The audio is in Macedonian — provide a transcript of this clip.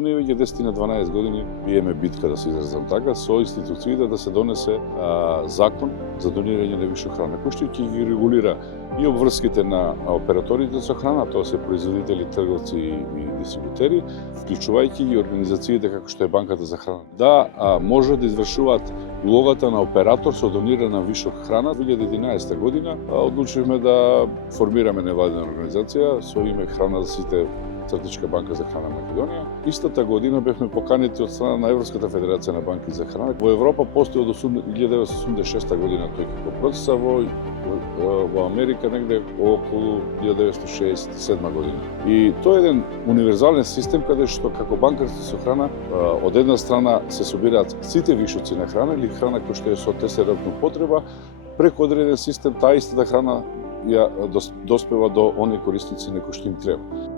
Ние веќе 10 на 12 години биеме битка, да се изразам така, со институциите да се донесе закон за донирање на виша храна, кој што ќе ги регулира и обврските на операторите со храна, тоа се производители, трговци и дистрибутери, вклучувајќи и организациите како што е Банката за храна, да може да извршуваат улогата на оператор со донирана вишок храна. 2011 година одлучивме да формираме невладина организација со име Храна за сите, Стратешка банка за храна Македонија. Истата година бевме поканети од страна на Европската федерација на банки за храна. Во Европа постои од 1986 година тој како процес, во Америка негде околу 1967 година. И тоа е еден универзален систем каде што како банкарство со храна од една страна се собираат сите вишоци на храна или храна која што е со тестерентна потреба, преку одреден систем таа истата храна ја доспева до оние корисници на кои што им треба.